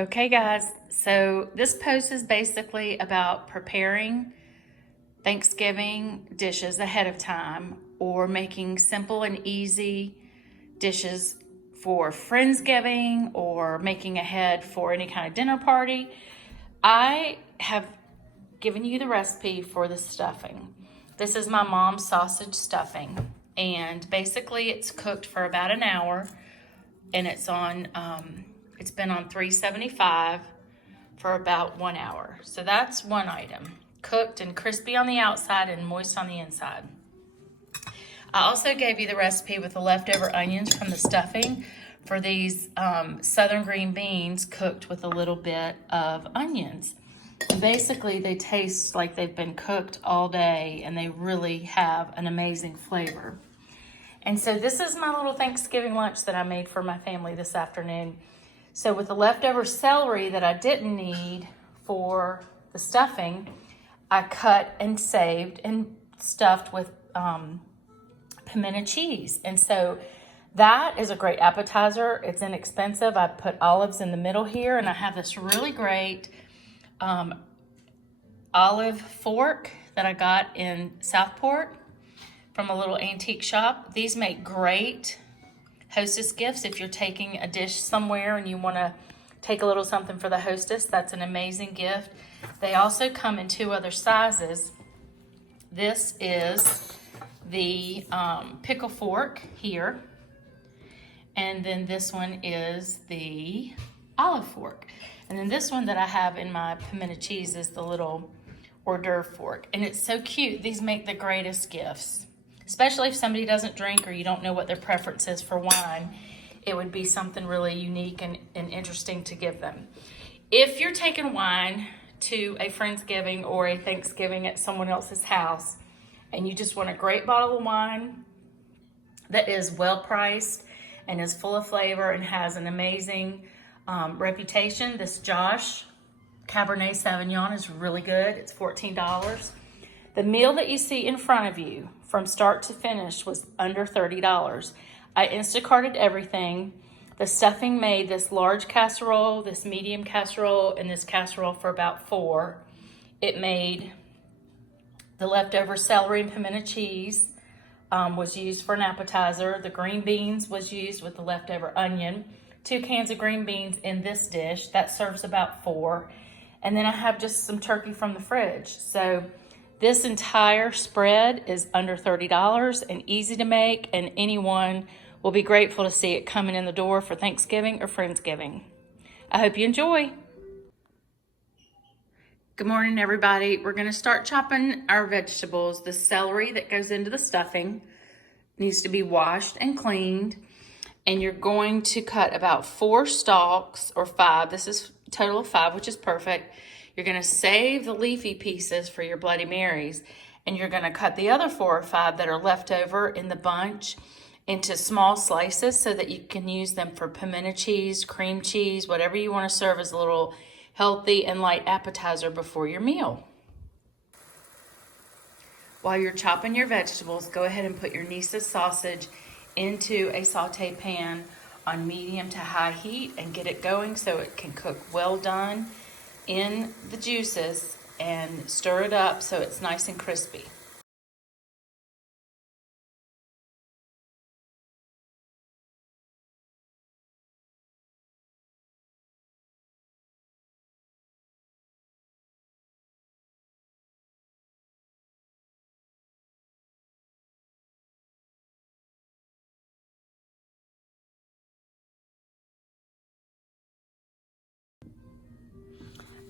Okay guys, so this post is basically about preparing Thanksgiving dishes ahead of time or making simple and easy dishes for Friendsgiving or making ahead for any kind of dinner party. I have given you the recipe for the stuffing. This is my mom's sausage stuffing, and basically it's cooked for about an hour, and it's been on 375 for about 1 hour. So that's one item, cooked and crispy on the outside and moist on the inside. I also gave you the recipe with the leftover onions from the stuffing for these southern green beans cooked with a little bit of onions. Basically, they taste like they've been cooked all day, and they really have an amazing flavor. And so this is my little Thanksgiving lunch that I made for my family this afternoon. So with the leftover celery that I didn't need for the stuffing, I cut and saved and stuffed with pimento cheese. And so that is a great appetizer. It's inexpensive. I put olives in the middle here, and I have this really great olive fork that I got in Southport from a little antique shop. These make great hostess gifts. If you're taking a dish somewhere and you want to take a little something for the hostess, that's an amazing gift. They also come in two other sizes. This is the pickle fork here, and then this one is the olive fork. And then this one that I have in my pimento cheese is the little hors d'oeuvre fork. And it's so cute. These make the greatest gifts, especially if somebody doesn't drink or you don't know what their preference is for wine. It would be something really unique and interesting to give them. If you're taking wine to a Friendsgiving or a Thanksgiving at someone else's house, and you just want a great bottle of wine that is well priced and is full of flavor and has an amazing reputation, this Josh Cabernet Sauvignon is really good. It's $14. The meal that you see in front of you from start to finish was under $30. I Instacarted everything. The stuffing made this large casserole, this medium casserole, and this casserole for about $4. It made the leftover celery and pimento cheese was used for an appetizer. The green beans was used with the leftover onion. 2 cans of green beans in this dish. That serves about $4. And then I have just some turkey from the fridge. So this entire spread is under $30 and easy to make, and anyone will be grateful to see it coming in the door for Thanksgiving or Friendsgiving. I hope you enjoy. Good morning, everybody. We're going to start chopping our vegetables. The celery that goes into the stuffing needs to be washed and cleaned, and you're going to cut about 4 stalks or 5. This is a total of 5, which is perfect. You're going to save the leafy pieces for your Bloody Marys, and you're going to cut the other 4 or 5 that are left over in the bunch into small slices so that you can use them for pimento cheese, cream cheese, whatever you want to serve as a little healthy and light appetizer before your meal. While you're chopping your vegetables, go ahead and put your Nice's sausage into a saute pan on medium to high heat and get it going so it can cook well done in the juices, and stir it up so it's nice and crispy.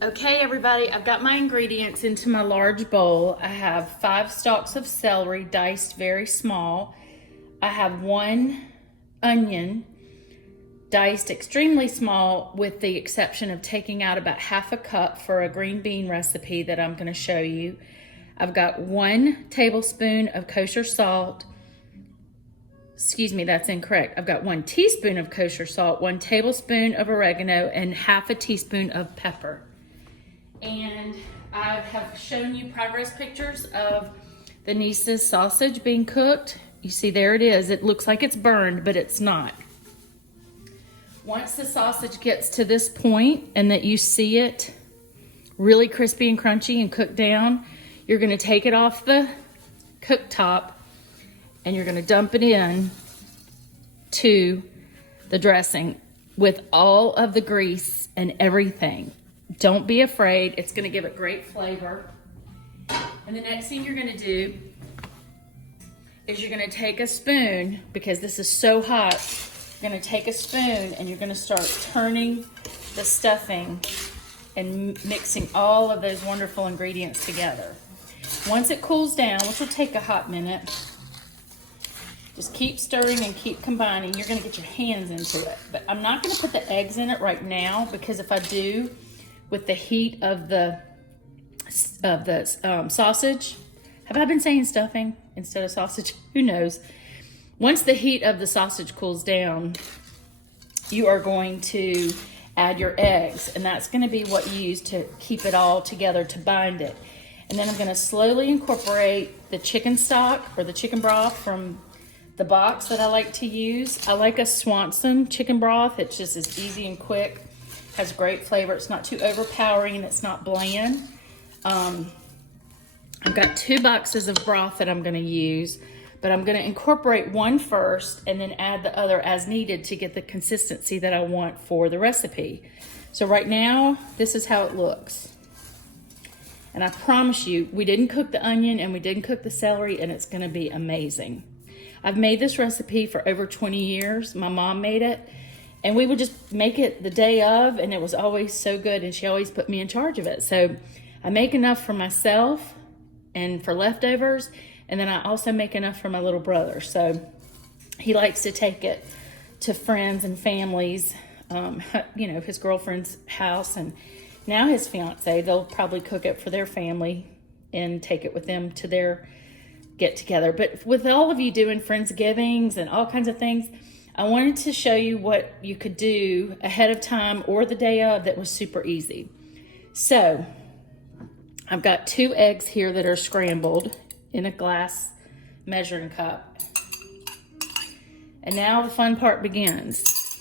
Okay, everybody, I've got my ingredients into my large bowl. I have 5 stalks of celery diced very small. I have 1 onion diced extremely small, with the exception of taking out about half a cup for a green bean recipe that I'm going to show you. I've got 1 tablespoon of kosher salt. Excuse me, that's incorrect. I've got 1 teaspoon of kosher salt, 1 tablespoon of oregano, and half a teaspoon of pepper. And I have shown you progress pictures of the Nice's sausage being cooked. You see, there it is. It looks like it's burned, but it's not. Once the sausage gets to this point and that you see it really crispy and crunchy and cooked down, you're gonna take it off the cooktop and you're gonna dump it in to the dressing with all of the grease and everything. Don't be afraid, it's gonna give it great flavor. And the next thing you're gonna do is you're gonna take a spoon, because this is so hot, you're gonna take a spoon and you're gonna start turning the stuffing and mixing all of those wonderful ingredients together. Once it cools down, which will take a hot minute, just keep stirring and keep combining. You're gonna get your hands into it. But I'm not gonna put the eggs in it right now, because if I do, with the heat of the sausage, have I been saying stuffing instead of sausage? Who knows? Once the heat of the sausage cools down, you are going to add your eggs, and that's going to be what you use to keep it all together, to bind it. And then I'm going to slowly incorporate the chicken stock or the chicken broth from the box that I like to use. I like a Swanson chicken broth. It's just as easy and quick, has great flavor. It's not too overpowering and it's not bland. I've got 2 boxes of broth that I'm going to use, but I'm going to incorporate one first and then add the other as needed to get the consistency that I want for the recipe. So right now, this is how it looks. And I promise you, we didn't cook the onion and we didn't cook the celery, and it's going to be amazing. I've made this recipe for over 20 years. My mom made it, and we would just make it the day of, and it was always so good, and she always put me in charge of it. So I make enough for myself and for leftovers, and then I also make enough for my little brother. So he likes to take it to friends and families, you know, his girlfriend's house, and now his fiance. They'll probably cook it for their family and take it with them to their get together. But with all of you doing Friendsgivings and all kinds of things, I wanted to show you what you could do ahead of time or the day of that was super easy. So I've got 2 eggs here that are scrambled in a glass measuring cup. And now the fun part begins.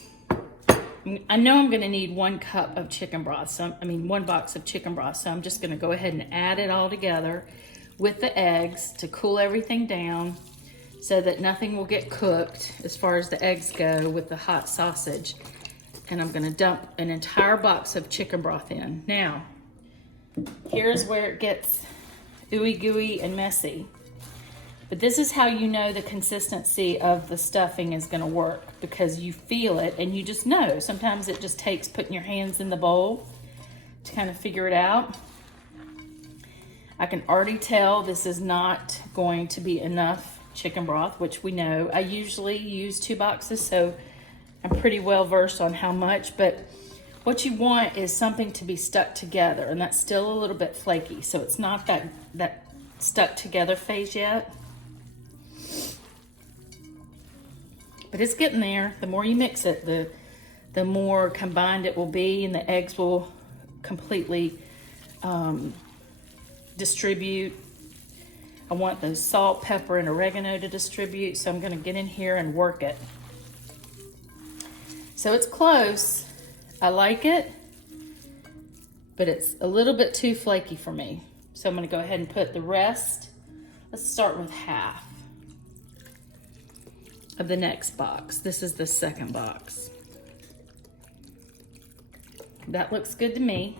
I know I'm gonna need 1 cup of chicken broth, so 1 box of chicken broth, so I'm just gonna go ahead and add it all together with the eggs to cool everything down so that nothing will get cooked as far as the eggs go with the hot sausage. And I'm gonna dump an entire box of chicken broth in. Now, here's where it gets ooey gooey and messy. But this is how you know the consistency of the stuffing is gonna work, because you feel it and you just know. Sometimes it just takes putting your hands in the bowl to kind of figure it out. I can already tell this is not going to be enough chicken broth, which we know. I usually use 2 boxes, so I'm pretty well versed on how much, but what you want is something to be stuck together, and that's still a little bit flaky, so it's not that stuck together phase yet. But it's getting there. The more you mix it, the more combined it will be, and the eggs will completely distribute. I want the salt, pepper, and oregano to distribute, so I'm gonna get in here and work it. So it's close. I like it, but it's a little bit too flaky for me. So I'm gonna go ahead and put the rest. Let's start with half of the next box. This is the second box. That looks good to me.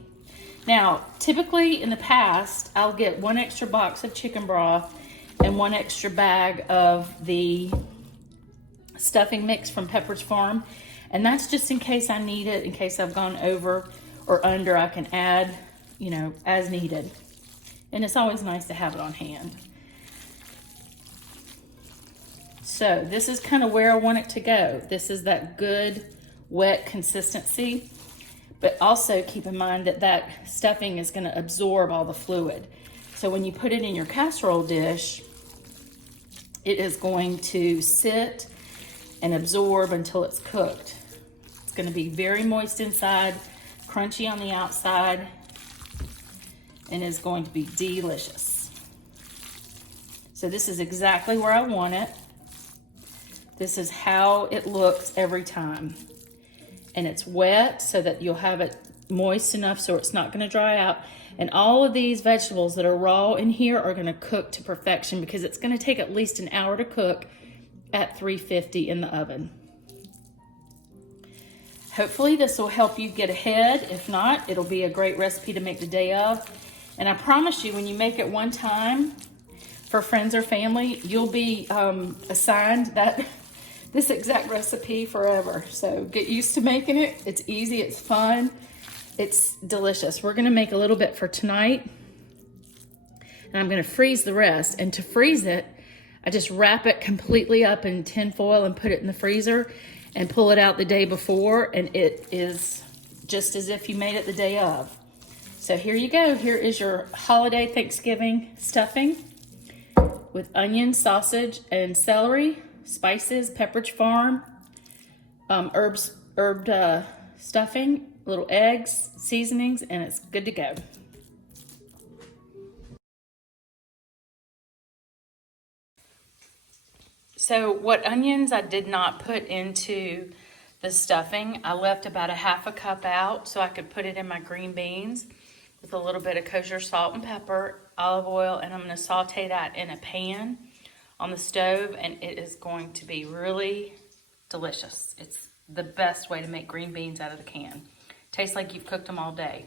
Now, typically in the past, I'll get 1 extra box of chicken broth and 1 extra bag of the stuffing mix from Pepperidge Farm. And that's just in case I need it, in case I've gone over or under, I can add, you know, as needed. And it's always nice to have it on hand. So this is kind of where I want it to go. This is that good, wet consistency. But also keep in mind that that stuffing is gonna absorb all the fluid. So when you put it in your casserole dish, it is going to sit and absorb until it's cooked. It's gonna be very moist inside, crunchy on the outside, and is going to be delicious. So this is exactly where I want it. This is how it looks every time. and it's wet so that you'll have it moist enough so it's not going to dry out. And all of these vegetables that are raw in here are going to cook to perfection because it's going to take at least an hour to cook at 350 in the oven. Hopefully this will help you get ahead. If not, it'll be a great recipe to make the day of. And I promise you, when you make it one time for friends or family, you'll be assigned this exact recipe forever. So get used to making it. It's easy, it's fun, it's delicious. We're gonna make a little bit for tonight, and I'm gonna freeze the rest. And to freeze it, I just wrap it completely up in tin foil and put it in the freezer and pull it out the day before, and it is just as if you made it the day of. So here you go. Here is your holiday Thanksgiving stuffing with onion, sausage, and celery, spices, Pepperidge Farm, herb stuffing, little eggs, seasonings, and it's good to go. So what onions I did not put into the stuffing, I left about a half a cup out so I could put it in my green beans with a little bit of kosher salt and pepper, olive oil, and I'm going to saute that in a pan on the stove, and it is going to be really delicious. It's the best way to make green beans out of the can. Tastes like you've cooked them all day.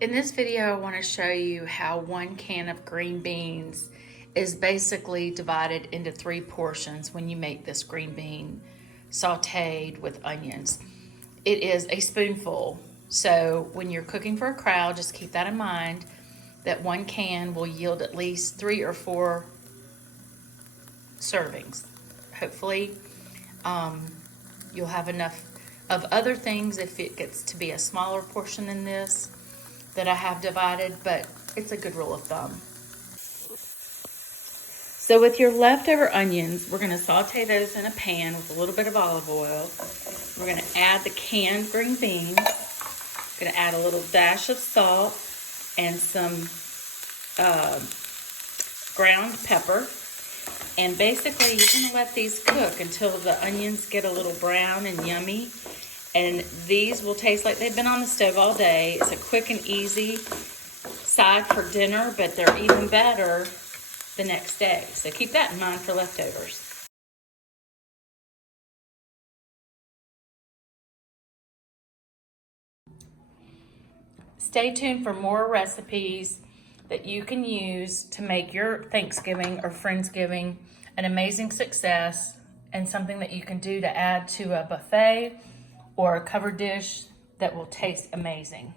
In this video, I want to show you how 1 can of green beans is basically divided into 3 portions when you make this green bean sauteed with onions. It is a spoonful. So when you're cooking for a crowd, just keep that in mind, that 1 can will yield at least 3 or 4 servings. Hopefully you'll have enough of other things if it gets to be a smaller portion than this that I have divided, but it's a good rule of thumb. So with your leftover onions, we're going to saute those in a pan with a little bit of olive oil. We're going to add the canned green beans. Going to add a little dash of salt and some ground pepper. And basically, you're going to let these cook until the onions get a little brown and yummy. And these will taste like they've been on the stove all day. It's a quick and easy side for dinner, but they're even better the next day. So keep that in mind for leftovers. Stay tuned for more recipes that you can use to make your Thanksgiving or Friendsgiving an amazing success, and something that you can do to add to a buffet or a covered dish that will taste amazing.